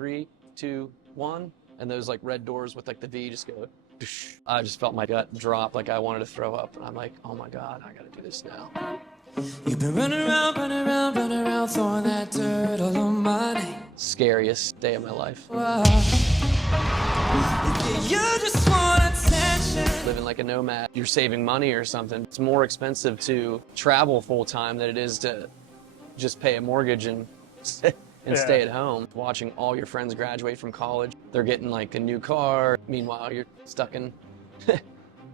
3, 2, 1, and those like red doors with like the V just go. I just felt my gut drop, like I wanted to throw up, and I'm like, oh my God, I gotta do this now. You've been running around, throwing that dirt all on my name. Scariest day of my life. Wow. You just want attention. Living like a nomad, you're saving money or something. It's more expensive to travel full time than it is to just pay a mortgage and stay at home. Watching all your friends graduate from college, they're getting like a new car. Meanwhile, you're stuck in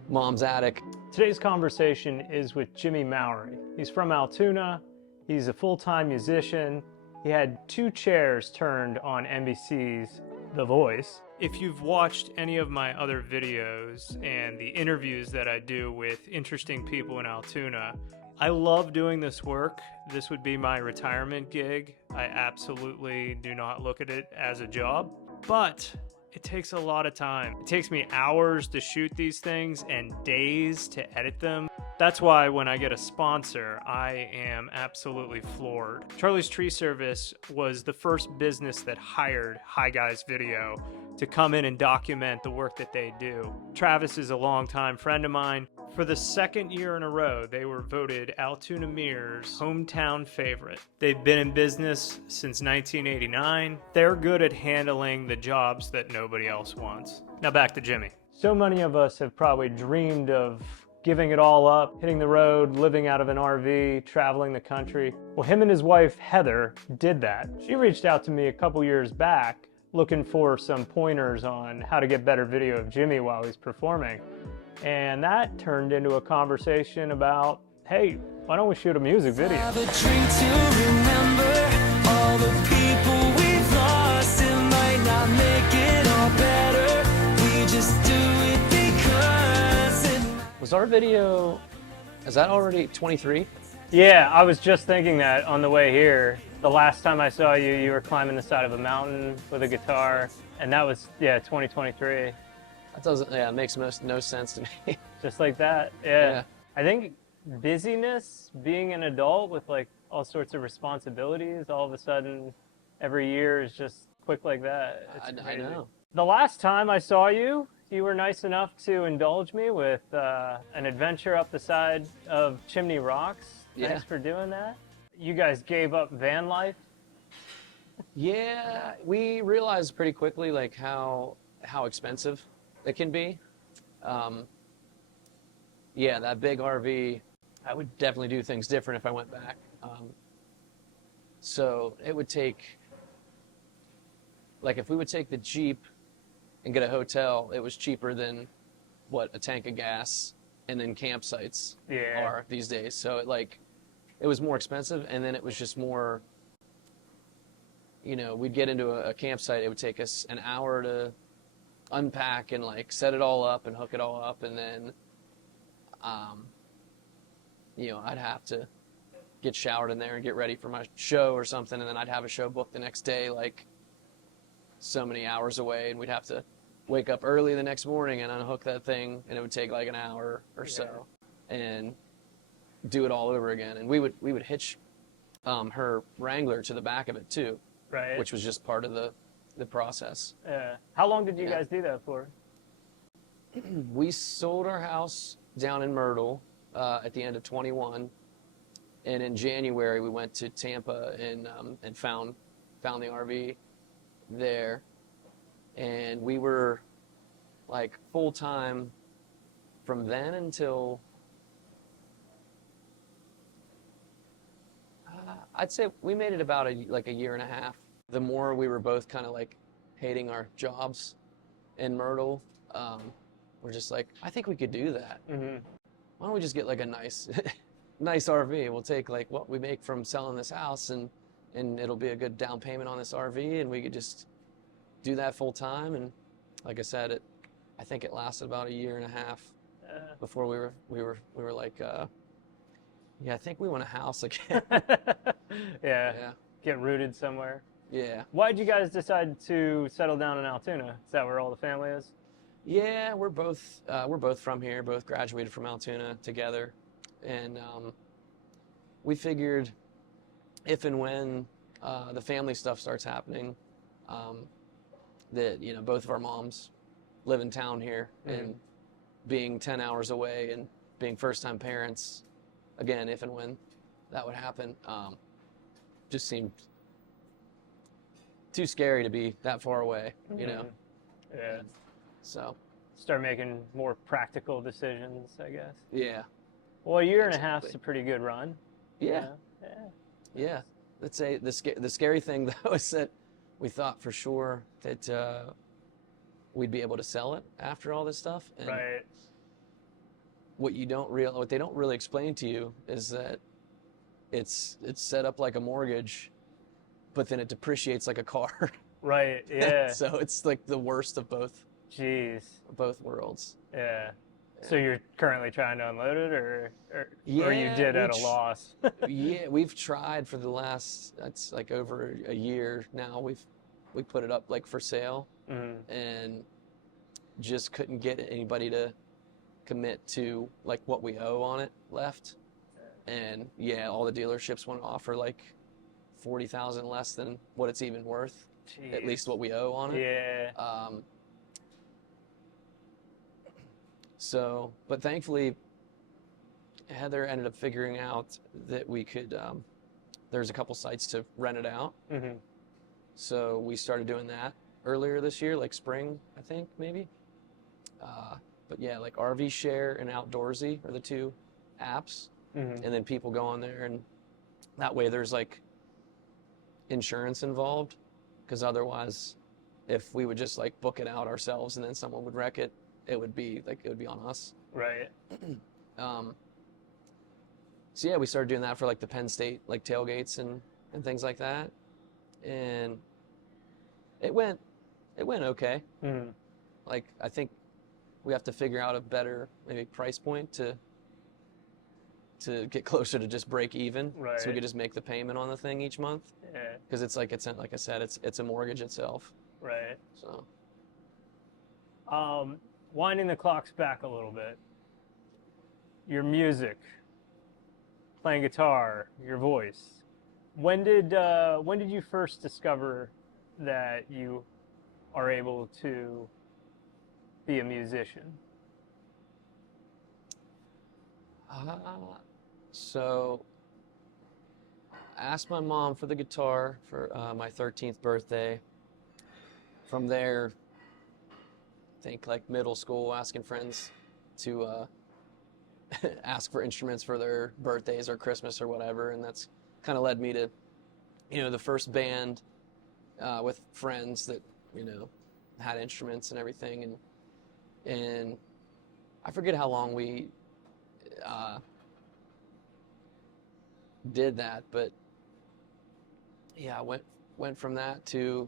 mom's attic. Today's conversation is with Jimmy Mowery. He's from Altoona. He's a full-time musician. He had 2 chairs turned on NBC's The Voice. If you've watched any of my other videos and the interviews that I do with interesting people in Altoona, I love doing this work. This would be my retirement gig. I absolutely do not look at it as a job, but it takes a lot of time. It takes me hours to shoot these things and days to edit them. That's why when I get a sponsor, I am absolutely floored. Charlie's Tree Service was the first business that hired Hi Guys Video to come in and document the work that they do. Travis is a longtime friend of mine. For the 2nd year in a row, they were voted Altoona Mirror's hometown favorite. They've been in business since 1989. They're good at handling the jobs that nobody else wants. Now back to Jimmy. So many of us have probably dreamed of giving it all up, hitting the road, living out of an RV, traveling the country. Well, him and his wife, Heather, did that. She reached out to me a couple years back looking for some pointers on how to get better video of Jimmy while he's performing. And that turned into a conversation about, hey, why don't we shoot a music video? Have a drink to remember all the people we've lost. It might not make it all better. We just do it because Was our video, is that already 23? Yeah, I was just thinking that on the way here. The last time I saw you, you were climbing the side of a mountain with a guitar, and that was, 2023. That doesn't, it makes no sense to me. Just like that, yeah. I think busyness, being an adult with like all sorts of responsibilities, all of a sudden, every year is just quick like that. It's I know. The last time I saw you, you were nice enough to indulge me with an adventure up the side of Chimney Rocks. Thanks for doing that. You guys gave up van life? Yeah, we realized pretty quickly like how expensive it can be. Yeah, that big RV, I would definitely do things different if I went back. So it would take, like if we would take the Jeep and get a hotel, it was cheaper than what a tank of gas and then campsites are these days. So it was more expensive, and then it was just more, we'd get into a campsite, it would take us an hour to unpack and like set it all up and hook it all up, and then I'd have to get showered in there and get ready for my show or something, and then I'd have a show booked the next day like so many hours away, and we'd have to wake up early the next morning and unhook that thing, and it would take like an hour or so and do it all over again. And we would hitch her Wrangler to the back of it too, right? Which was just part of the process. Yeah. How long did you guys do that for? We sold our house down in Myrtle at the end of 21, and in January we went to Tampa and found the RV there, and we were like full time from then until I'd say we made it about a year and a half. The more we were both kind of like hating our jobs in Myrtle, we're just like, I think we could do that. Mm-hmm. Why don't we just get like a nice RV? We'll take like what we make from selling this house, and it'll be a good down payment on this RV, and we could just do that full time. And like I said, I think it lasted about a year and a half before we were like, I think we want a house again. Yeah. Get rooted somewhere. Yeah. Why did you guys decide to settle down in Altoona? Is that where all the family is? Yeah, we're both from here. Both graduated from Altoona together, and we figured if and when the family stuff starts happening, that, you know, both of our moms live in town here, and being 10 hours away and being first-time parents, again, if and when that would happen, just seemed too scary to be that far away, you know? Yeah. So, Start making more practical decisions, I guess. yeah. Well, a year and a half's Exactly. a pretty good run. Yeah. Yeah. Yeah. Let's say the scary thing, though, is that we thought for sure that we'd be able to sell it after all this stuff. And Right. what they don't really explain to you is that it's set up like a mortgage, but then it depreciates like a car. Right. Yeah. So it's like the worst of both Jeez. worlds. Yeah. So you're currently trying to unload it, or Yeah, you did at a loss? Yeah, we've tried for the last, that's like over a year now. We put it up like for sale, and just couldn't get anybody to commit to like what we owe on it left. And yeah, all the dealerships want to offer like 40,000 less than what it's even worth, at least what we owe on it. Yeah. So, but thankfully, Heather ended up figuring out that we could, there's a couple sites to rent it out. So we started doing that earlier this year, like spring, I think, maybe. But yeah, like RV Share and Outdoorsy are the two apps. And then people go on there, and that way there's like insurance involved, because otherwise, if we would just like book it out ourselves and then someone would wreck it, it would be on us. Right. So yeah, we started doing that for like the Penn State like tailgates and things like that, and it went okay. Like, I think we have to figure out a better maybe price point to get closer to just break even, Right. so we could just make the payment on the thing each month, Yeah. because it's like I said, it's a mortgage itself. Right. So Winding the clocks back a little bit. Your music, playing guitar, your voice. When did you first discover that you are able to be a musician? So I asked my mom for the guitar for my 13th birthday. From there, I think like middle school, asking friends to ask for instruments for their birthdays or Christmas or whatever, and that's kind of led me to, you know, the first band with friends that, you know, had instruments and everything, and I forget how long we did that, but yeah, I went from that to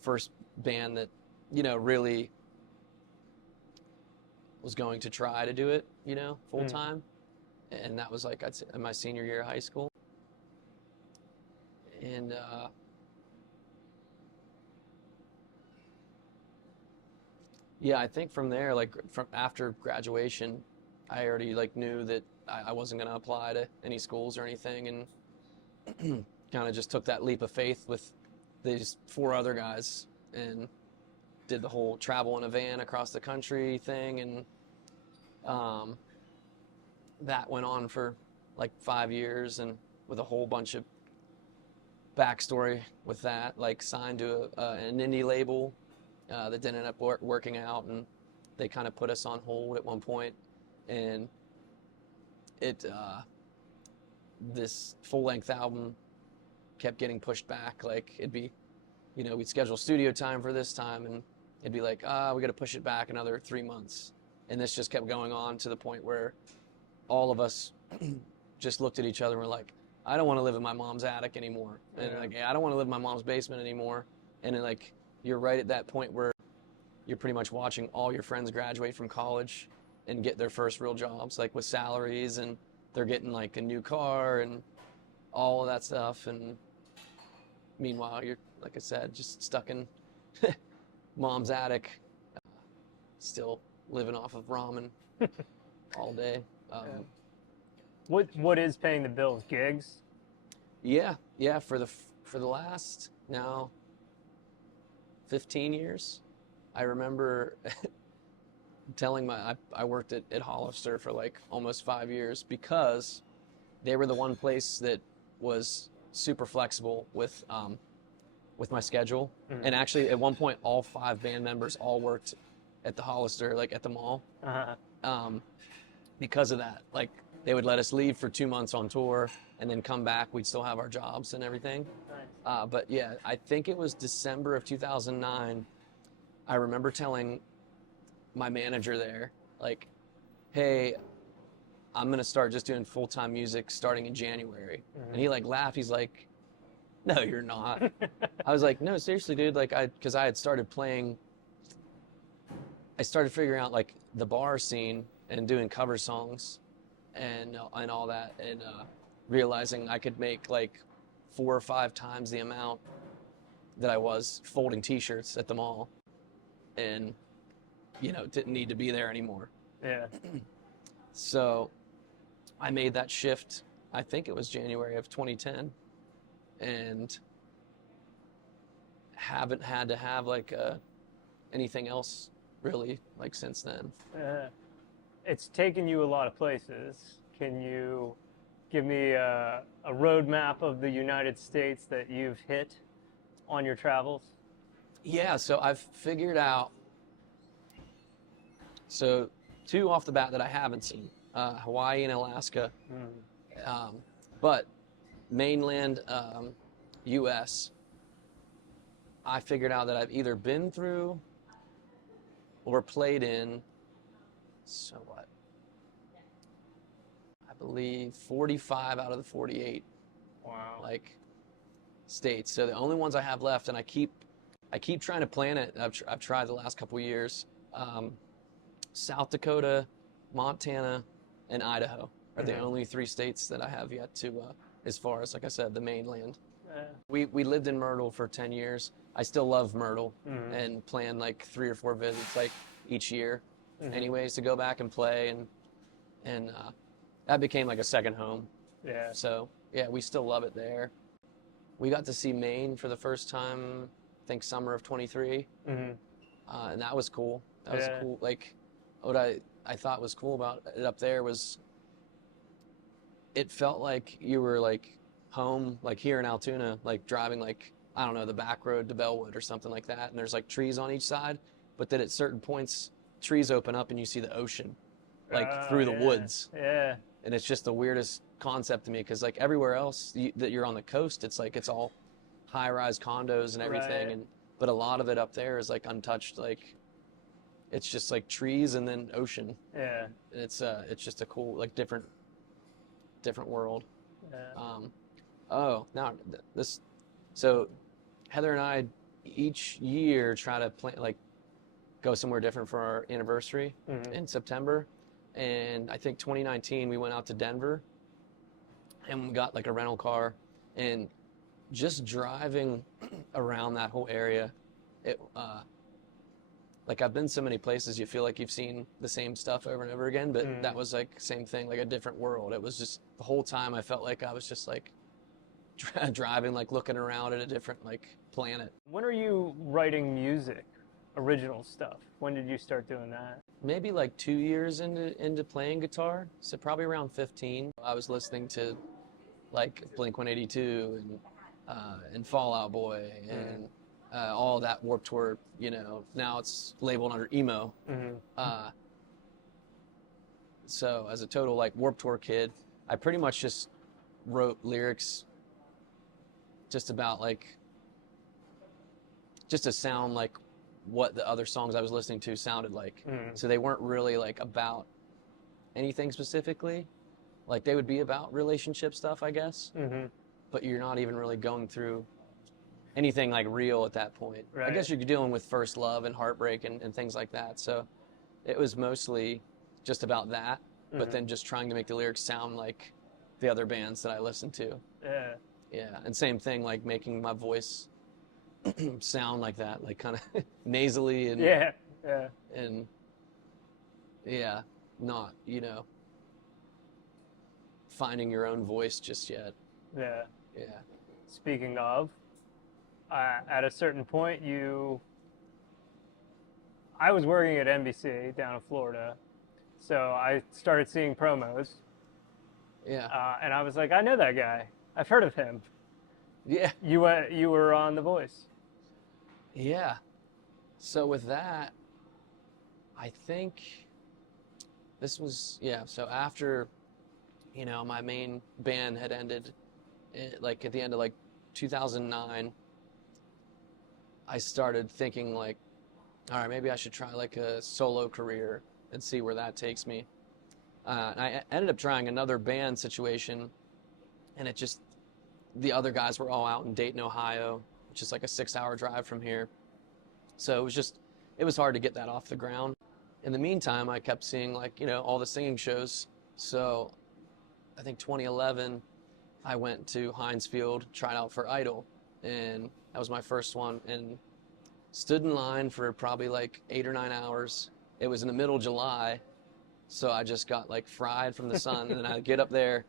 first band that, you know, really was going to try to do it, you know, full time, and that was like, I'd say, in my senior year of high school, and yeah, I think from there, like from after graduation, I already like knew that I wasn't going to apply to any schools or anything, and kind of just took that leap of faith with these 4 other guys and did the whole travel in a van across the country thing, and that went on for like 5 years, and with a whole bunch of backstory with that, like signed to an indie label that didn't end up working out, and they kind of put us on hold at one point, and this full-length album kept getting pushed back. Like, it'd be, you know, we'd schedule studio time for this time, and it'd be like, we got to push it back another 3 months. And this just kept going on to the point where all of us just looked at each other and were like, I don't want to live in my mom's attic anymore. And like, I don't want to live in my mom's basement anymore. And then, like, you're right at that point where you're pretty much watching all your friends graduate from college and get their first real jobs, like with salaries, and they're getting like a new car and all of that stuff. And meanwhile, you're, like I said, just stuck in mom's attic, still living off of ramen all day. What is paying the bills? Gigs? Yeah, for for the last now 15 years, I remember telling I worked at Hollister for like almost 5 years because they were the one place that was super flexible with my schedule. Mhm. And actually, at one point, all 5 band members all worked at the Hollister, like at the mall. Because of that, like they would let us leave for 2 months on tour and then come back. We'd still have our jobs and everything. Nice. But yeah, I think it was December of 2009. I remember telling my manager there, like, hey, I'm gonna start just doing full-time music starting in January. And he like laughed. He's like, no, you're not. I was like, no, seriously, dude. Like, because I had started playing. I started figuring out like the bar scene and doing cover songs, and all that, and realizing I could make like 4 or 5 times the amount that I was folding T-shirts at the mall, and didn't need to be there anymore. Yeah. So I made that shift. I think it was January of 2010, and haven't had to have like anything else really like since then. It's taken you a lot of places. Can you give me a roadmap of the United States that you've hit on your travels? Yeah, so I've figured out, so 2 off the bat that I haven't seen, Hawaii and Alaska, but mainland US, I figured out that I've either been through or played in, so what, I believe 45 out of the 48 Wow. like states. So the only ones I have left, and I keep trying to plan it. I've tried the last couple years. South Dakota, Montana, and Idaho are the only 3 states that I have yet to, as far as, like I said, the mainland. We lived in Myrtle for 10 years. I still love Myrtle and plan like 3 or 4 visits like each year anyways to go back and play, and that became like a second home. Yeah. So yeah, we still love it there. We got to see Maine for the first time, I think summer of 23. And that was cool. That was cool. Like what I thought was cool about it up there was it felt like you were like home, like here in Altoona, like driving like, I don't know, the back road to Bellwood or something like that. And there's like trees on each side, but then at certain points, trees open up and you see the ocean, like through the woods. Yeah. And it's just the weirdest concept to me because like everywhere else that you're on the coast, it's like it's all high-rise condos and everything, Right. but a lot of it up there is like untouched. Like it's just like trees and then ocean. Yeah. And it's just a cool like different world. Yeah. Now this, so Heather and I each year try to plan, like go somewhere different for our anniversary in September. And I think 2019 we went out to Denver and we got like a rental car, and just driving around that whole area, it like I've been so many places you feel like you've seen the same stuff over and over again, but that was like same thing, like a different world. It was just the whole time I felt like I was just like driving, like looking around at a different like planet. When are you writing music, original stuff? When did you start doing that? Maybe like 2 years into playing guitar, so probably around 15. I was listening to like Blink-182 and Fall Out Boy and all that Warped Tour. Now it's labeled under emo. So as a total like Warped Tour kid, I pretty much just wrote lyrics just about like just to sound like what the other songs I was listening to sounded like. So they weren't really like about anything specifically. Like they would be about relationship stuff, I guess. But you're not even really going through anything like real at that point. Right. I guess you're dealing with first love and heartbreak and things like that. So it was mostly just about that, but then just trying to make the lyrics sound like the other bands that I listened to. Yeah. Yeah, and same thing, like making my voice sound like that, like kind of nasally and Yeah. not finding your own voice just yet. Yeah. Yeah. speaking of, at a certain point, I was working at NBC down in Florida, so I started seeing promos, Yeah. and I was like, I know that guy. I've heard of him. Yeah. You were on The Voice. Yeah. So with that, I think this was, yeah, so after, you know, my main band had ended, like at the end of like 2009, I started thinking like, all right, maybe I should try like a solo career and see where that takes me. And I ended up trying another band situation, and it just, the other guys were all out in Dayton, Ohio, which is like a 6-hour drive from here. So it was hard to get that off the ground. In the meantime, I kept seeing like, you know, all the singing shows. So I think 2011, I went to Heinz Field, tried out for Idol, and that was my first one, and stood in line for probably like 8 or 9 hours. It was in the middle of July, so I just got like fried from the sun, and then I get up there,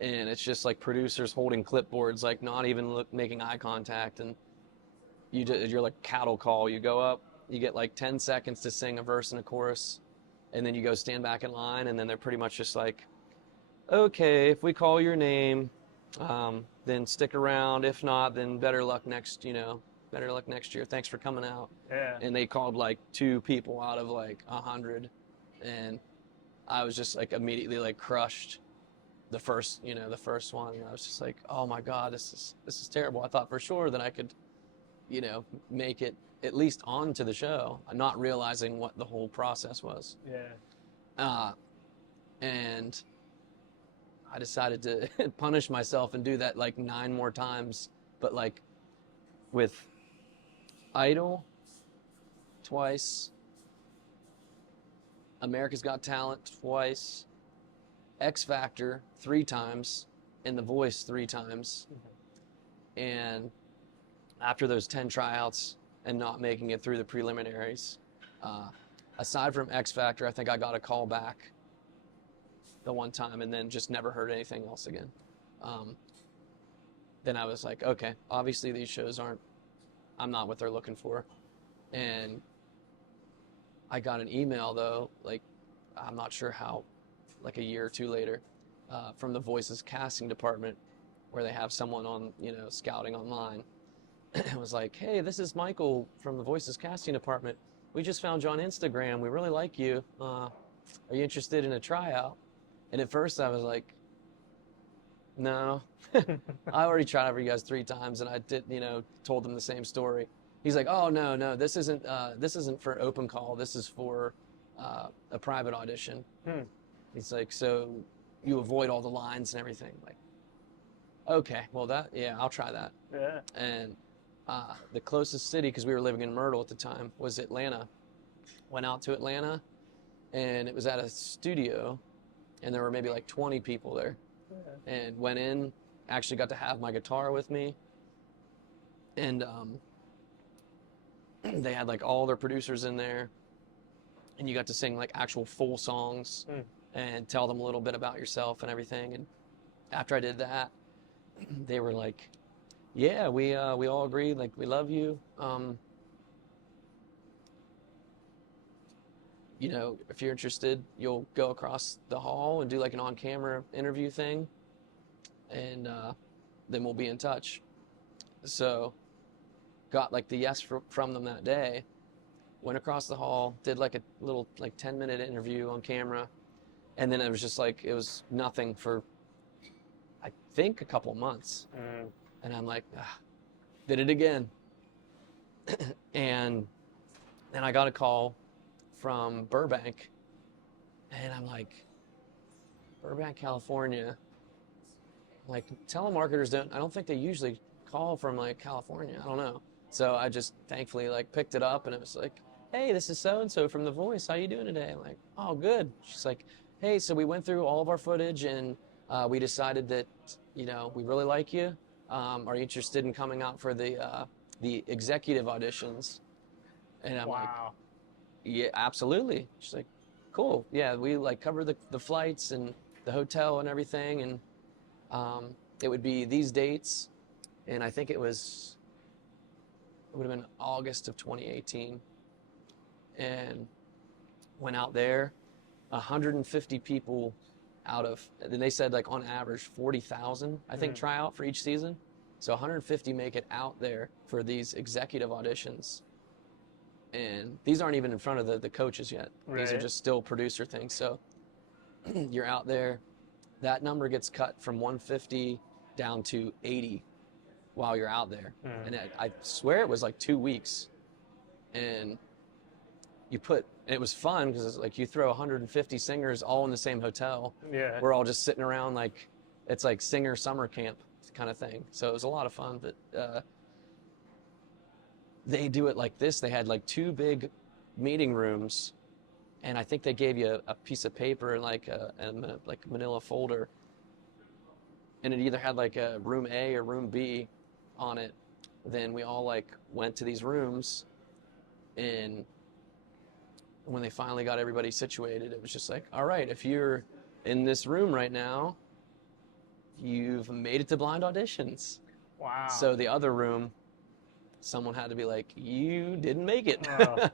and it's just like producers holding clipboards, like not even making eye contact, and you're like cattle call. You go up, you get like 10 seconds to sing a verse and a chorus, and then you go stand back in line, and then they're pretty much just like, okay, if we call your name, then stick around. If not, then better luck next year. Thanks for coming out. Yeah. And they called like 2 people out of like 100, and I was just like immediately like crushed the first one. And I was just like, oh my God, this is terrible. I thought for sure that I could, you know, make it at least onto the show, not realizing what the whole process was. Yeah. And I decided to punish myself and do that like 9 more times, but like with Idol twice, America's Got Talent twice, X Factor 3 times, and The Voice 3 times. And after those 10 tryouts and not making it through the preliminaries, aside from X Factor, I think I got a call back the one time and then just never heard anything else again. Then I was like, okay, obviously these shows I'm not what they're looking for. And I got an email though, like, I'm not sure how, like a year or 2 later, from the Voice's casting department, where they have someone on, you know, scouting online. It was like, hey, this is Michael from the Voice's casting department. We just found you on Instagram. We really like you. Are you interested in a tryout? And at first I was like, no. I already tried out for you guys 3 times, and I did, you know, told them the same story. He's like, oh, no, this isn't for open call. This is for a private audition. He's like, so you avoid all the lines and everything. Like, okay, well I'll try that. Yeah. And the closest city, because we were living in Myrtle at the time, was Atlanta. Went out to Atlanta, and it was at a studio, and there were maybe like 20 people there. Yeah. And went in, actually got to have my guitar with me, and they had like all their producers in there, and you got to sing like actual full songs and tell them a little bit about yourself and everything. And after I did that, they were like, yeah, we all agree, like, we love you. You know, if you're interested, you'll go across the hall and do like an on-camera interview thing, and then we'll be in touch. So got like the yes from them that day, went across the hall, did like a little like 10-minute interview on camera, and then it was just like, it was nothing for I think a couple months. And I'm like, did it again. And then I got a call from Burbank, and I'm like, Burbank, California. Like, telemarketers I don't think they usually call from like California. I don't know. So I just thankfully like picked it up, and it was like, hey, this is so-and-so from The Voice. How you doing today? I'm like, oh, good. She's like, hey, so we went through all of our footage, and we decided that, you know, we really like you. Are you interested in coming out for the executive auditions? And I'm like, yeah, absolutely. She's like, cool. Yeah, we like cover the flights and the hotel and everything, and it would be these dates, and I think it would have been August of 2018, and went out there, 150 people out of, and they said like on average 40,000, I think, try out for each season. So 150 make it out there for these executive auditions. And these aren't even in front of the coaches yet. Right. These are just still producer things. So you're out there, that number gets cut from 150 down to 80 while you're out there. And I swear it was like 2 weeks. And it was fun because it's like you throw 150 singers all in the same hotel. Yeah. We're all just sitting around like, it's like singer summer camp kind of thing. So it was a lot of fun, but they do it like this. They had like 2 big meeting rooms, and I think they gave you a piece of paper and like a manila folder, and it either had like a room A or room B on it. Then we all like went to these rooms, and when they finally got everybody situated, it was just like, all right, if you're in this room right now, you've made it to blind auditions. Wow. So the other room, someone had to be like, you didn't make it. Wow.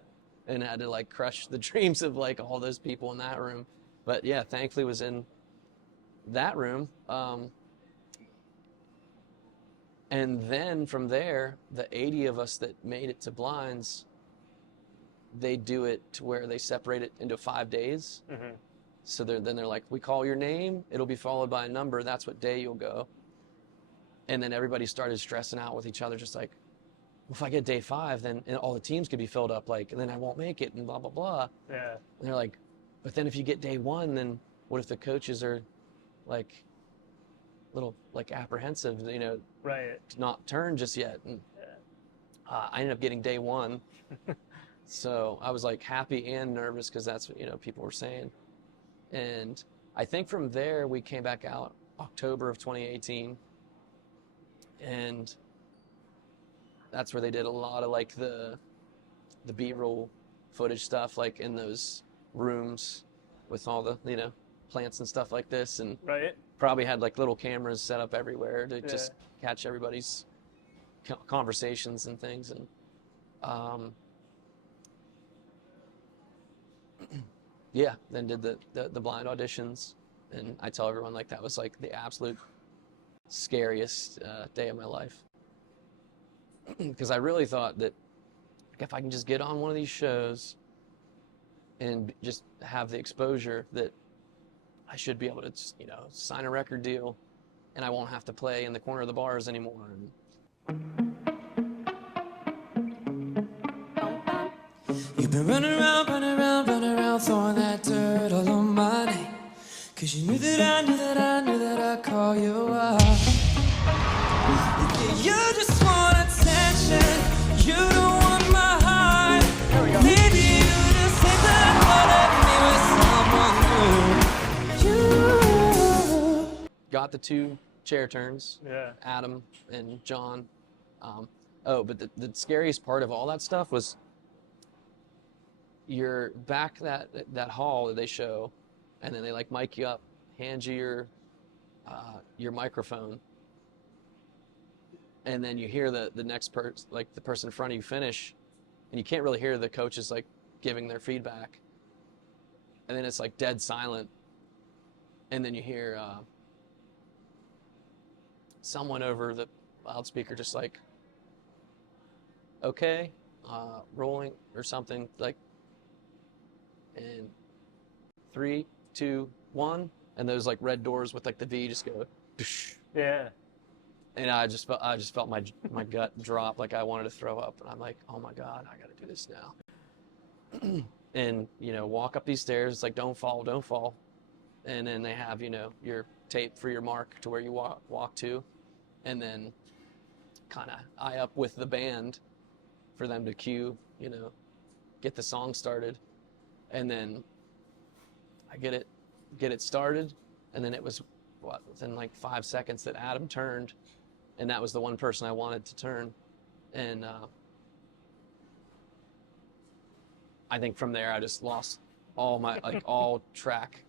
And had to like crush the dreams of like all those people in that room. But yeah, thankfully was in that room. And then from there, the 80 of us that made it to blinds, they do it to where they separate it into 5 days. So then they're like, we call your name, it'll be followed by a number, that's what day you'll go. And then everybody started stressing out with each other, just like, well, if I get day 5, then all the teams could be filled up, like, and then I won't make it, and blah, blah, blah. Yeah. And they're like, but then if you get day 1, then what if the coaches are like a little like apprehensive, you know, Right. to not turn just yet. And I ended up getting day 1. So I was like happy and nervous because that's what, you know, people were saying. And I think from there we came back out October of 2018, and that's where they did a lot of like the B-roll footage stuff, like in those rooms with all the, you know, plants and stuff like this, and Right. probably had like little cameras set up everywhere to just catch everybody's conversations and things. And yeah, then did the blind auditions, and I tell everyone like that was like the absolute scariest day of my life, because I really thought that if I can just get on one of these shows and just have the exposure, that I should be able to, you know, sign a record deal, and I won't have to play in the corner of the bars anymore. You've been running around, running around, running around, throwing that dirt all on my name. 'Cause you knew that I knew that I knew that I'd call you up. You just want attention, you don't want my heart. Maybe you just think that I love me with someone new. Got the 2 chair turns, Yeah. Adam and John. But the scariest part of all that stuff was you're back that hall that they show, and then they like mic you up, hand you your microphone, and then you hear the next person, like the person in front of you, finish, and you can't really hear the coaches like giving their feedback, and then it's like dead silent, and then you hear someone over the loudspeaker just like, okay, rolling or something, like, and 3, 2, 1, and those like red doors with like the V just go, Yeah. and I just felt my gut drop, like I wanted to throw up, and I'm like, oh my God, I got to do this now. And you know, walk up these stairs, it's like don't fall, and then they have, you know, your tape for your mark to where you walk to, and then kind of eye up with the band for them to cue, you know, get the song started. And then I get it started, and then it was within like 5 seconds that Adam turned, and that was the one person I wanted to turn. And I think from there I just lost all my like all track.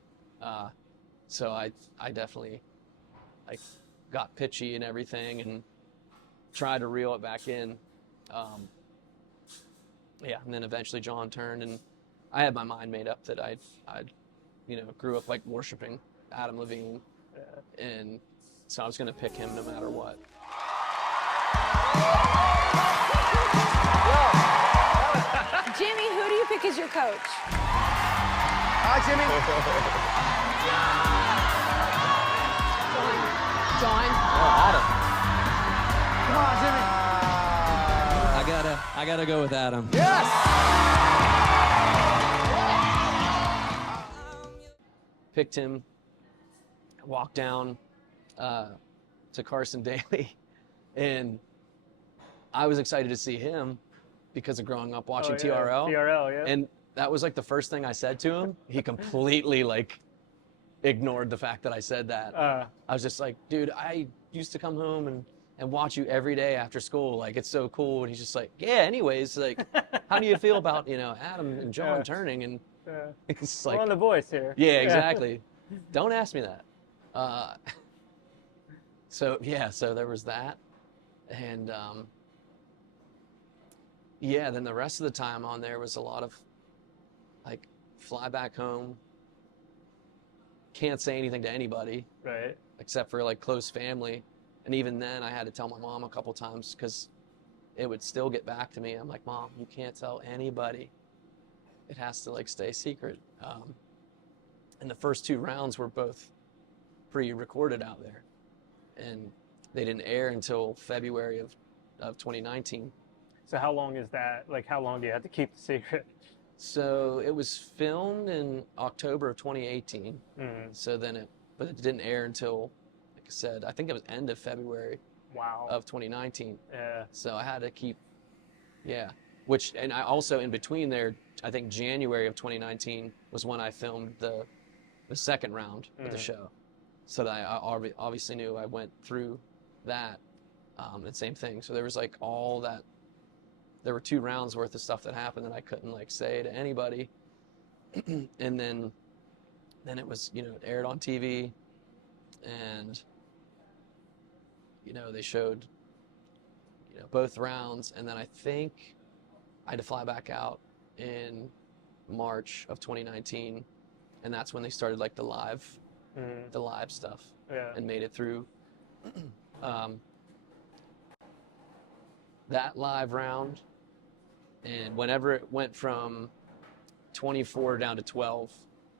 So I definitely like got pitchy and everything, and tried to reel it back in. Yeah, and then eventually John turned, and I had my mind made up that I'd grew up like worshiping Adam Levine, and so I was going to pick him no matter what. Jimmy, who do you pick as your coach? Hi, Jimmy. John. Oh, Adam. Come on, Jimmy. I gotta go with Adam. Yes! Picked him, walked down to Carson Daly, and I was excited to see him because of growing up watching TRL. TRL, yeah. And that was like the first thing I said to him. He completely like ignored the fact that I said that. I was just like, dude, I used to come home and watch you every day after school. Like, it's so cool. And he's just like, yeah, anyways, like, how do you feel about, Adam and John turning? And it's like, We're on The Voice here. yeah, exactly. Don't ask me that. So there was that. And then the rest of the time on there was a lot of like fly back home. Can't say anything to anybody. Right. Except for like close family. And even then I had to tell my mom a couple times because it would still get back to me. I'm like, Mom, you can't tell anybody. It has to like stay secret. And the first 2 rounds were both pre-recorded out there. And they didn't air until February of 2019. So how long is that? Like, how long do you have to keep the secret? So it was filmed in October of 2018. Mm-hmm. But it didn't air until, like I said, I think it was end of February of 2019. Yeah. So I had to keep, and I also in between there, I think January of 2019 was when I filmed the second round of the show. So that I obviously knew I went through that, and same thing. So there was like all that. There were 2 rounds worth of stuff that happened that I couldn't like say to anybody. And then it was, it aired on TV, and they showed both rounds, and then I think I had to fly back out in March of 2019, and that's when they started like the live stuff, and made it through that live round. And whenever it went from 24 down to 12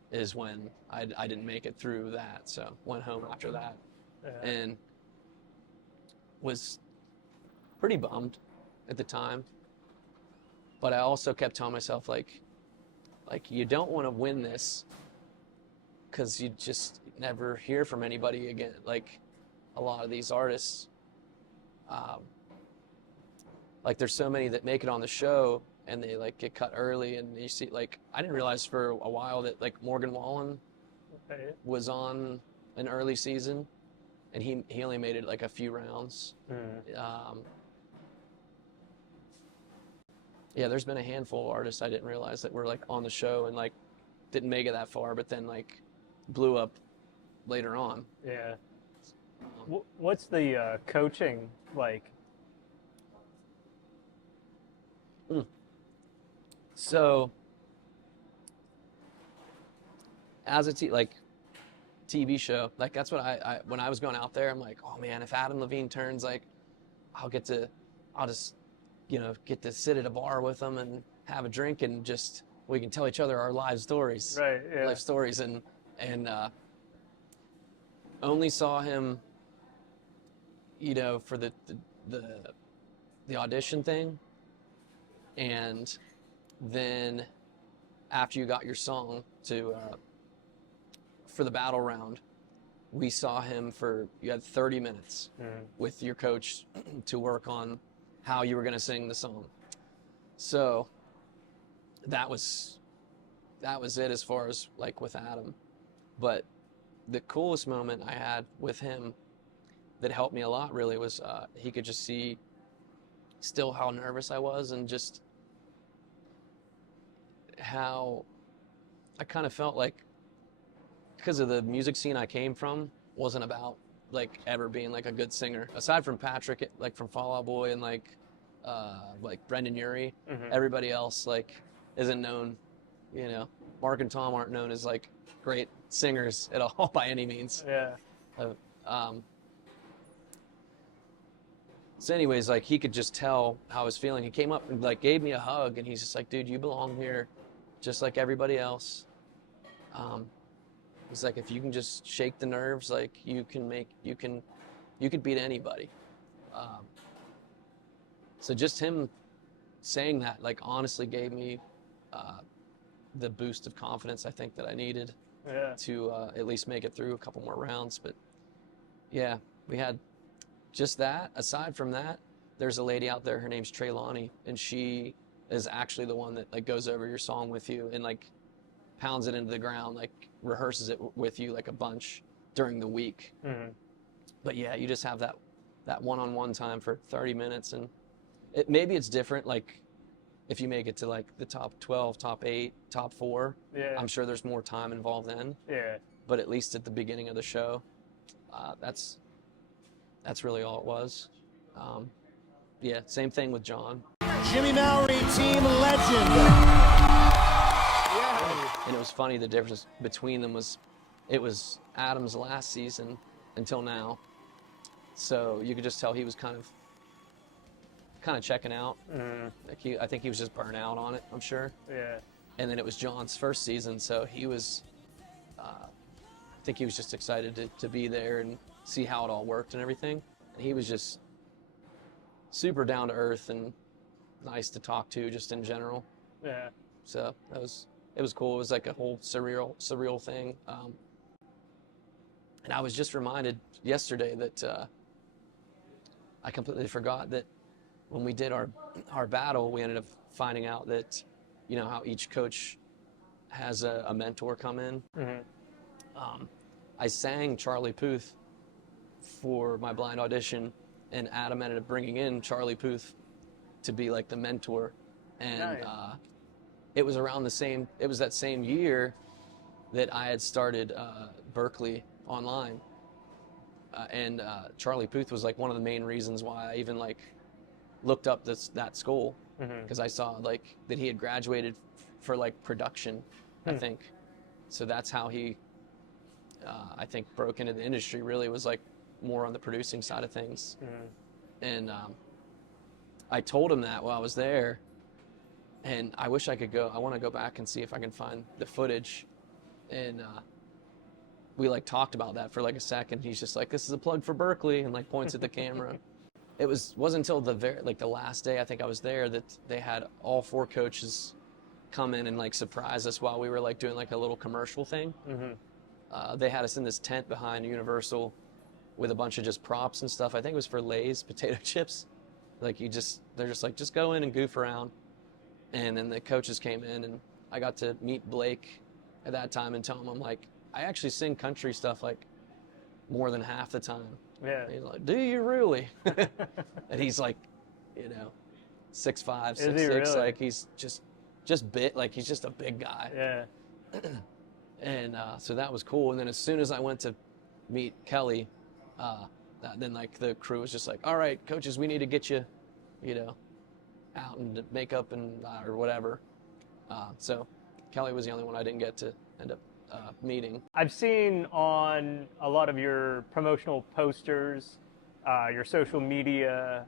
is when I didn't make it through that. So went home after that, and was pretty bummed at the time. But I also kept telling myself like you don't want to win this because you just never hear from anybody again. Like a lot of these artists, like there's so many that make it on the show and they like get cut early, and you see like I didn't realize for a while that like Morgan Wallen was on an early season, and he only made it like a few rounds. There's been a handful of artists I didn't realize that were like on the show and like didn't make it that far, but then like blew up later on. Yeah. What's the coaching like? So, as a TV show, like that's what I when I was going out there, I'm like, oh man, if Adam Levine turns, like, I'll just get to sit at a bar with him and have a drink, and just we can tell each other our life stories, right? Yeah. Life stories, and only saw him, for the audition thing, and then after you got your song for the battle round, we saw him you had 30 minutes with your coach to work on how you were going to sing the song. So that was it as far as like with Adam. But the coolest moment I had with him that helped me a lot really was he could just see still how nervous I was, and just how I kind of felt like, because of the music scene I came from, wasn't about like ever being like a good singer. Aside from Patrick, like from Fall Out Boy and like Brendan Urie, everybody else like isn't known. You know, Mark and Tom aren't known as like great singers at all by any means. Yeah. So anyways, like he could just tell how I was feeling. He came up and like gave me a hug, and he's just like, "Dude, you belong here, just like everybody else." He's like, "If you can just shake the nerves, like you could beat anybody." So just him saying that, like, honestly gave me the boost of confidence I think that I needed to at least make it through a couple more rounds. But yeah, we had just that. Aside from that, there's a lady out there, her name's Treylani, and she is actually the one that like goes over your song with you and like pounds it into the ground, like rehearses it with you like a bunch during the week. But yeah, you just have that one-on-one time for 30 minutes, and maybe it's different like if you make it to like the top 12, top 8, top 4. I'm sure there's more time involved then. But at least at the beginning of the show, that's really all it was. Yeah, same thing with John. Jimmy Mowery, team legend. And it was funny, the difference between them was it was Adam's last season until now. So you could just tell he was kind of checking out. Like I think he was just burnt out on it, I'm sure. And then it was John's first season, so he was, I think he was just excited to be there and see how it all worked and everything. And he was just super down to earth and nice to talk to just in general. So it was cool. It was like a whole surreal thing. And I was just reminded yesterday that I completely forgot that when we did our battle, we ended up finding out that, you know, how each coach has a mentor come in. I sang Charlie Puth for my blind audition, and Adam ended up bringing in Charlie Puth to be like the mentor. And it was that same year that I had started Berkeley online. And Charlie Puth was like one of the main reasons why I even like looked up that school, because I saw like that he had graduated for like production, I think. So that's how he, I think, broke into the industry. Really was like more on the producing side of things. And I told him that while I was there, and I wish I could go. I want to go back and see if I can find the footage. And we like talked about that for like a second. He's just like, "This is a plug for Berkeley," and like points at the camera. It wasn't until the last day I think I was there that they had all 4 coaches come in and like surprise us while we were like doing like a little commercial thing. They had us in this tent behind Universal with a bunch of just props and stuff. I think it was for Lay's potato chips. Like they're just like, just go in and goof around. And then the coaches came in, and I got to meet Blake at that time and tell him, I'm like, I actually sing country stuff like more than half the time. And he's like, "Do you really?" And he's like, you know, 6'5", 6'6", really? like he's just bit, like he's just a big guy. And so that was cool. And then as soon as I went to meet Kelly, then like the crew was just like, "All right, coaches, we need to get you, you know, out and makeup and or whatever." So Kelly was the only one I didn't get to end up meeting. I've seen on a lot of your promotional posters, your social media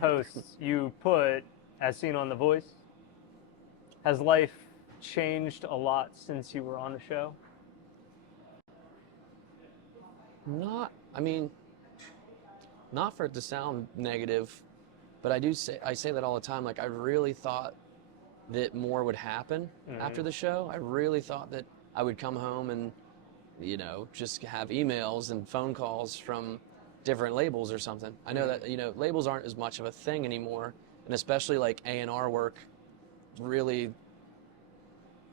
posts, you put, "as seen on The Voice." Has life changed a lot since you were on the show? Not for it to sound negative, but I say that all the time. Like, I really thought that more would happen after the show. I really thought that I would come home and, you know, just have emails and phone calls from different labels or something. I know that, you know, labels aren't as much of a thing anymore, and especially like A&R work really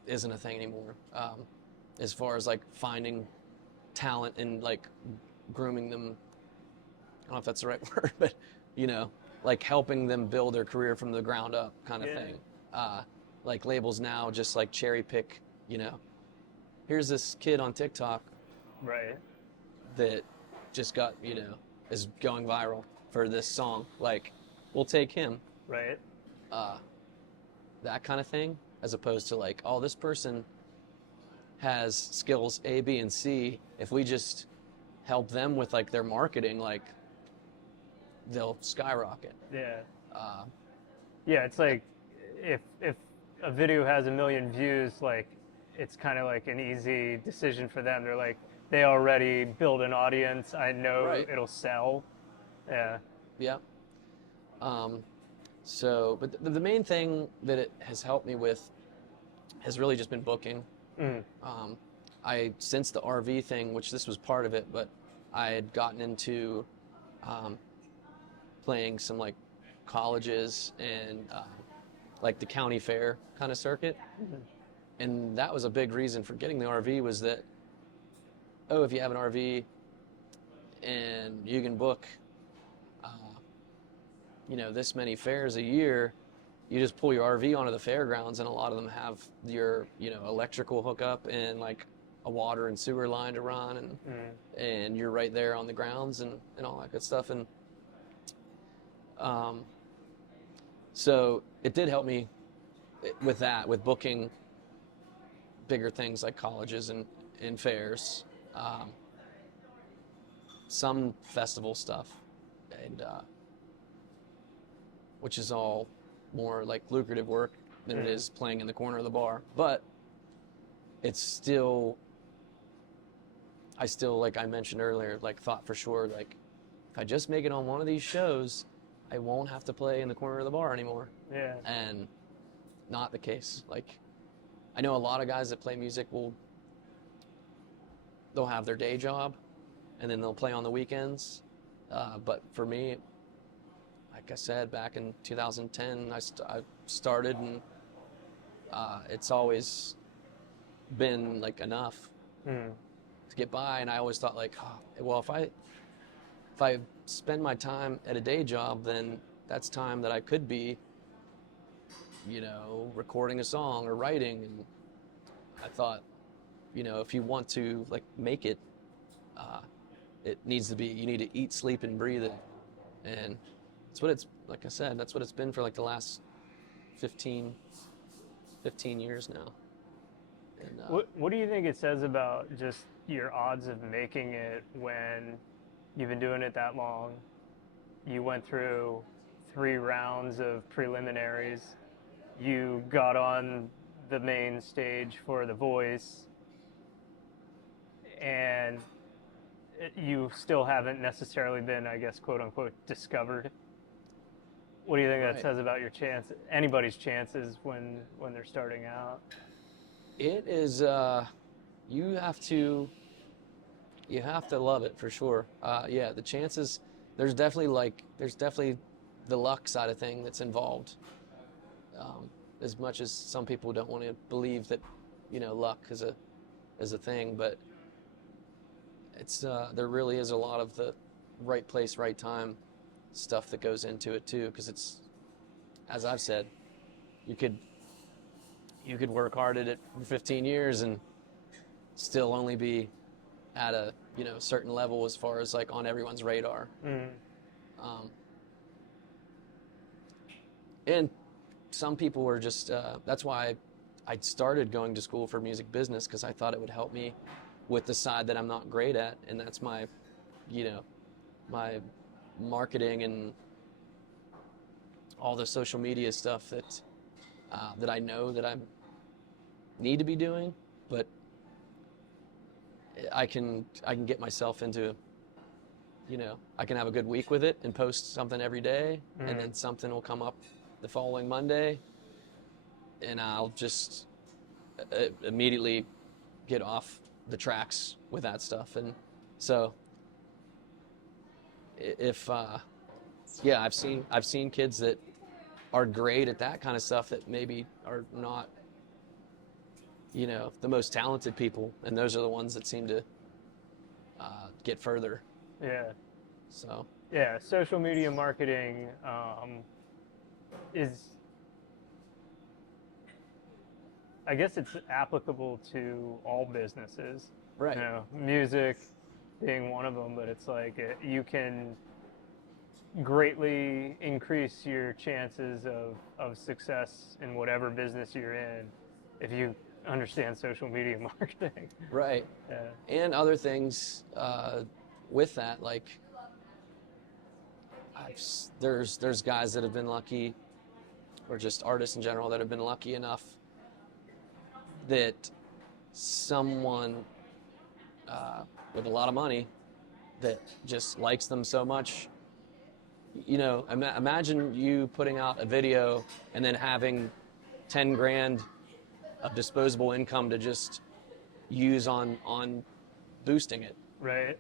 isn't a thing anymore. As far as like finding talent and like grooming them, I don't know if that's the right word, but, you know, like helping them build their career from the ground up kind of thing. Like labels now just like cherry pick, you know, here's this kid on TikTok that just got, is going viral for this song. Like, we'll take him, Right. that kind of thing, as opposed to like, oh, this person has skills A, B, and C. If we just help them with like their marketing, like they'll skyrocket. Yeah. Uh, Yeah, it's like if a video has 1 million views, like it's kind of like an easy decision for them. They're like, they already build an audience. I know Right. it'll sell. Yeah. Yeah. But the main thing that it has helped me with has really just been booking. Mm. Since the RV thing, which this was part of it, but I had gotten into playing some like colleges and like the county fair kind of circuit. Mm-hmm. And that was a big reason for getting the RV, was that, oh, if you have an RV and you can book this many fairs a year, you just pull your RV onto the fairgrounds, and a lot of them have your, electrical hookup and like a water and sewer line to run, and you're right there on the grounds and all that good stuff. And so it did help me with that, with booking bigger things like colleges and fairs, some festival stuff, and which is all more like lucrative work than it is playing in the corner of the bar. But it's still, I still, like I mentioned earlier, like thought for sure, like if I just make it on one of these shows, I won't have to play in the corner of the bar anymore. Yeah. And not the case. Like, I know a lot of guys that play music they'll have their day job and then they'll play on the weekends. But for me, like I said, back in 2010, I started, and it's always been like enough to get by. And I always thought like, oh, well, if I spend my time at a day job, then that's time that I could be, recording a song or writing. And I thought, if you want to like make it, it needs to be, you need to eat, sleep, and breathe it. And that's what it's, like I said, that's what it's been for like the last 15 years now. And, What do you think it says about just your odds of making it when you've been doing it that long? You went through 3 rounds of preliminaries. You got on the main stage for The Voice, and you still haven't necessarily been, I guess, quote unquote, discovered. What do you think that Right. says about your anybody's chances when they're starting out? It is, you have to love it for sure. Yeah, the chances, there's definitely the luck side of thing that's involved. As much as some people don't want to believe that, luck is a thing, but it's, there really is a lot of the right place, right time stuff that goes into it too, because it's, as I've said, you could work hard at it for 15 years and still only be at a certain level as far as like on everyone's radar. And some people were just that's why I started going to school for music business, because I thought it would help me with the side that I'm not great at, and that's my my marketing and all the social media stuff that I know that I need to be doing, but I can get myself into, I can have a good week with it and post something every day, and then something will come up the following Monday, and I'll just immediately get off the tracks with that stuff. And so if I've seen kids that are great at that kind of stuff that maybe are not the most talented people, and those are the ones that seem to get further. Yeah. So Yeah, social media marketing is, I guess it's applicable to all businesses. right. Music, being one of them, but it's like you can greatly increase your chances of success in whatever business you're in if you understand social media marketing. Right. Yeah. And other things with that, like there's guys that have been lucky, or just artists in general that have been lucky enough that someone with a lot of money that just likes them so much. Imagine you putting out a video and then having 10 grand of disposable income to just use on boosting it. Right.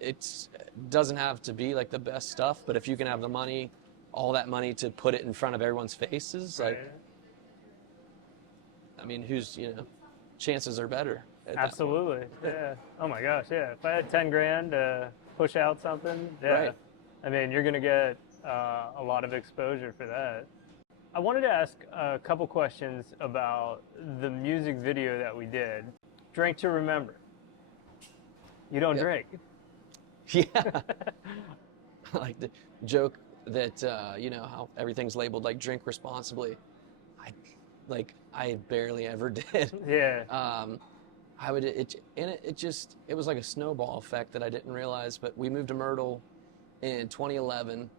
It doesn't have to be like the best stuff, but if you can have the money, all that money to put it in front of everyone's faces, like, Right. I mean, chances are better at that point. Absolutely. Yeah. Oh my gosh. Yeah. If I had 10 grand to push out something, yeah. Right. I mean, you're going to get a lot of exposure for that. I wanted to ask a couple questions about the music video that we did. Drink to Remember. You don't Yep. drink. Yeah. I like the joke that, how everything's labeled like drink responsibly. I barely ever did. Yeah. It was like a snowball effect that I didn't realize, but we moved to Myrtle in 2011,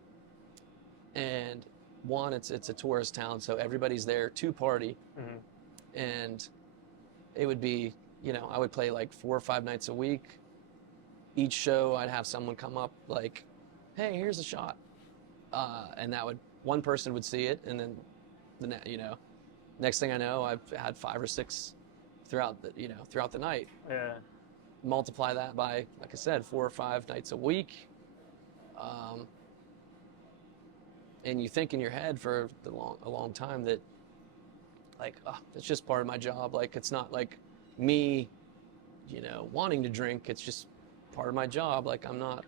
and one, it's a tourist town, so everybody's there to party. Mhm. And it would be, I would play like 4 or 5 nights a week. Each show I'd have someone come up like, hey, here's a shot, and one person would see it, and then next thing I know, I've had 5 or 6 throughout the night. Yeah. Multiply that by, like I said, 4 or 5 nights a week. And you think in your head for a long time that, like, oh, it's just part of my job. Like, it's not like me, wanting to drink. It's just part of my job. Like, I'm not,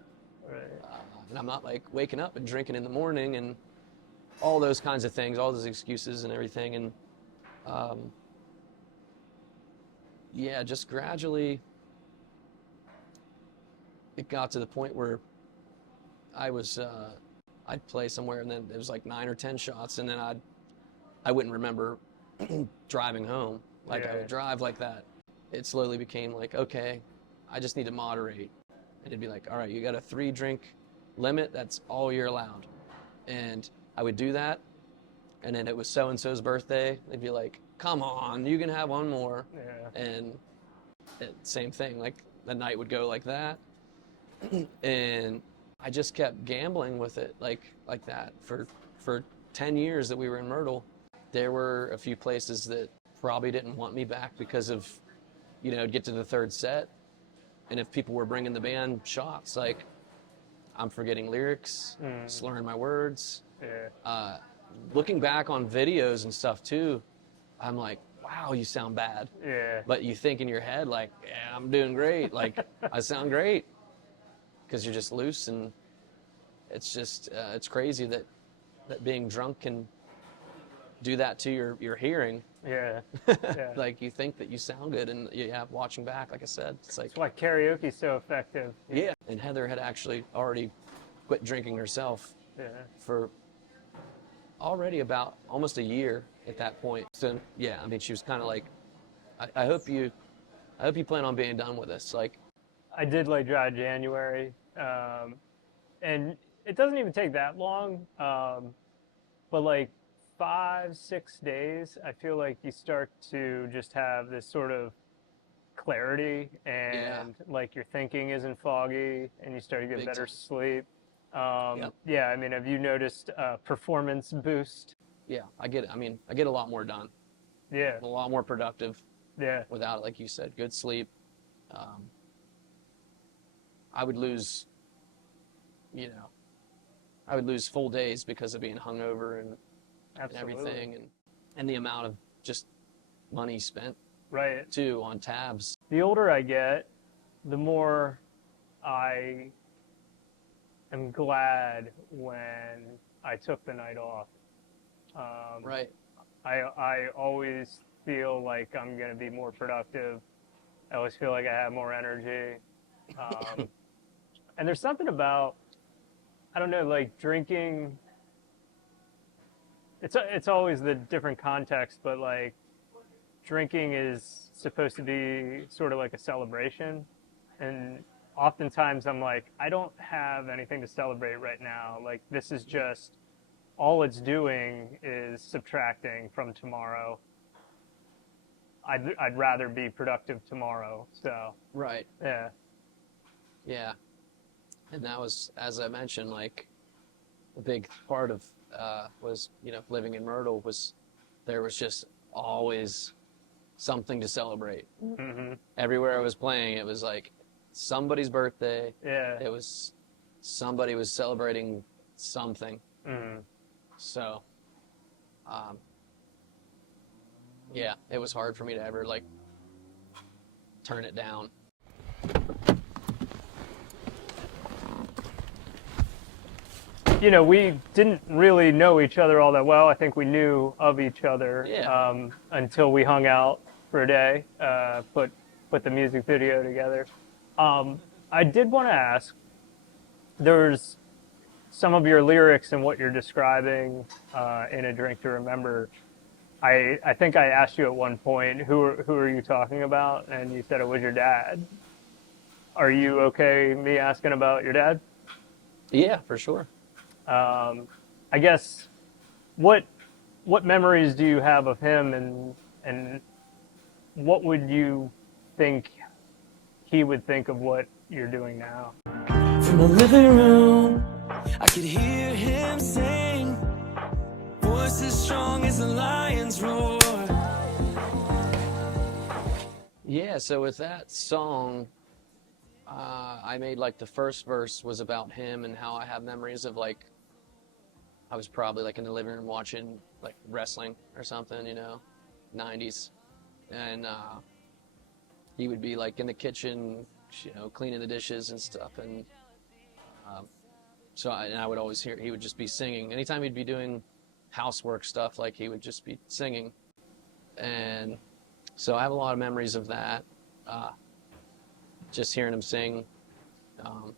Right. and I'm not like waking up and drinking in the morning and all those kinds of things, all those excuses and everything. And just gradually it got to the point where I'd play somewhere and then it was like 9 or 10 shots, and then I wouldn't remember driving home. Like, Yeah. I would drive like that. It slowly became like, okay, I just need to moderate. And it'd be like, all right, you got a 3 drink limit. That's all you're allowed. And I would do that. And then it was so-and-so's birthday. They'd be like, come on, you can have one more. Yeah. And same thing, like the night would go like that. And I just kept gambling with it like that for 10 years that we were in Myrtle. There were a few places that probably didn't want me back because of, it'd get to the 3rd set, and if people were bringing the band shots, like, I'm forgetting lyrics, slurring my words. Yeah. Looking back on videos and stuff too, I'm like, wow, you sound bad. Yeah. But you think in your head, like, yeah, I'm doing great. Like, I sound great. Because you're just loose, and it's just, it's crazy that being drunk can do that to your hearing. Yeah. Yeah. Like, you think that you sound good, and watching back, like I said, it's like, That's why karaoke's so effective. yeah. And Heather had actually already quit drinking herself Yeah. for already about almost a year at that point. So yeah, I mean, she was kind of like, I hope you plan on being done with this. Like, I did like dry January, and it doesn't even take that long, but like 5-6 days, I feel like you start to just have this sort of clarity, and like your thinking isn't foggy, and you start to get Big better time. sleep. Yep. Yeah, I mean, have you noticed a performance boost? yeah, I get it. I mean, I get a lot more done, Yeah, a lot more productive yeah, without it. Like you said, good sleep. I would lose full days because of being hungover and absolutely. everything, and the amount of just money spent Right. too on tabs. The older I get, the more I am glad when I took the night off. Right. I always feel like I'm going to be more productive. I always feel like I have more energy. And there's something about, I don't know, like drinking. It's always the different context, but like drinking is supposed to be sort of like a celebration, and oftentimes I'm like, I don't have anything to celebrate right now. Like this is just all it's doing is subtracting from tomorrow. I'd rather be productive tomorrow. So Right. yeah. Yeah. And that was, as I mentioned, like a big part of was, you know, living in Myrtle was there was just always something to celebrate. Mm-hmm. Everywhere I was playing, it was like somebody's birthday. Yeah. It was somebody was celebrating something. Mm-hmm. So, yeah, it was hard for me to ever like turn it down. You know, we didn't really know each other all that well. I think we knew of each other until we hung out for a day, put the music video together. I did want to ask, there's some of your lyrics and what you're describing in A Drink to Remember. I think I asked you at one point, who are you talking about? And you said it was your dad. Are you okay me asking about your dad? Yeah, for sure. I guess, what memories do you have of him, and what would you think he would think of what you're doing now? From the living room, I could hear him sing, voice as strong as a lion's roar. Yeah, so with that song, I made like the first verse was about him and how I have memories of like, I was probably like in the living room watching like wrestling or something, you know, 90s. And he would be like in the kitchen, you know, cleaning the dishes and stuff. And so I would always hear, he would just be singing. Anytime he'd be doing housework stuff, like he would just be singing. And so I have a lot of memories of that. Just hearing him sing, like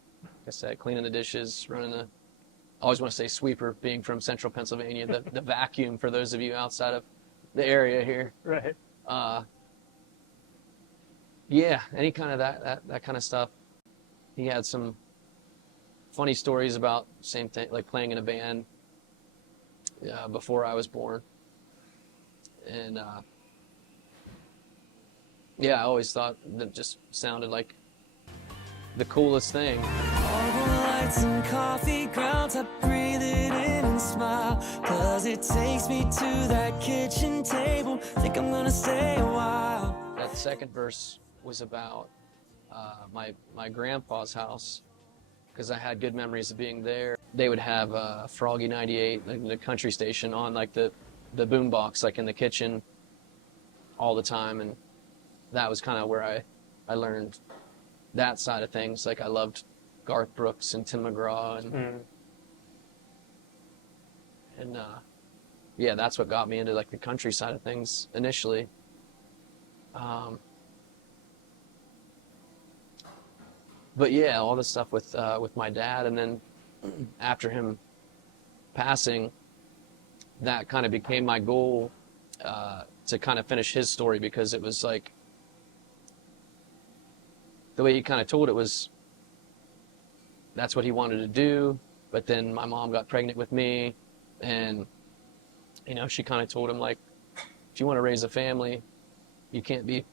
I said, cleaning the dishes, running the, I always want to say sweeper, being from central Pennsylvania, the vacuum for those of you outside of the area here. Right. Yeah, any kind of that kind of stuff. He had some funny stories about same thing, like playing in a band before I was born. And yeah, I always thought that just sounded like the coolest thing. All the lights and coffee grounds, I breathe it in and smile, 'cause it takes me to that kitchen table. Think I'm gonna stay a while. That second verse was about my grandpa's house, because I had good memories of being there. They would have Froggy 98, like the country station, on like the boombox, like in the kitchen all the time, and that was kind of where I learned that side of things. Like I loved Garth Brooks and Tim McGraw, and yeah, that's what got me into like the country side of things initially. But yeah, all the stuff with my dad, and then after him passing, that kind of became my goal to kind of finish his story, because it was like the way he kind of told it was that's what he wanted to do. But then my mom got pregnant with me, and you know, she kind of told him, like, if you want to raise a family, you can't be,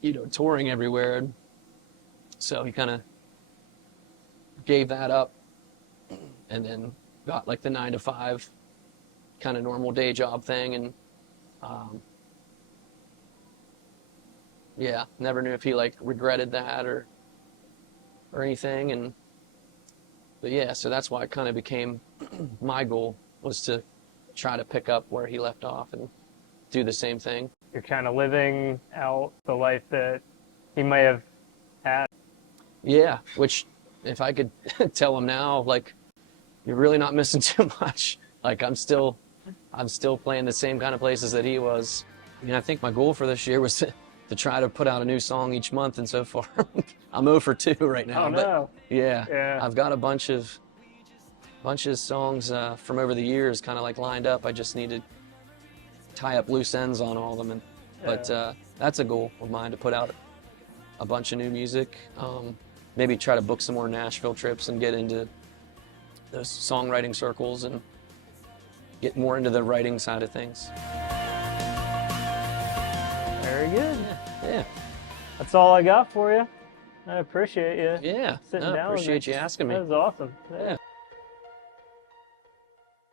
you know, touring everywhere. So he kind of gave that up, and then got like the 9-to-5 kind of normal day job thing. And yeah, never knew if he like regretted that or anything. And but yeah, so that's why it kind of became my goal, was to try to pick up where he left off and do the same thing. You're kind of living out the life that he may have had. Yeah, which if I could tell him now, like, you're really not missing too much. Like I'm still playing the same kind of places that he was. I mean, I think my goal for this year was to try to put out a new song each month, and so far I'm 0 for 2 right now. Oh, but no. yeah, I've got a bunch of songs from over the years kind of like lined up. I just need to tie up loose ends on all of them, but that's a goal of mine, to put out a bunch of new music. Maybe try to book some more Nashville trips and get into those songwriting circles and get more into the writing side of things. Very good. Yeah. That's all I got for you. I appreciate you Yeah. sitting No, down with me. appreciate you asking me. That was awesome. Yeah.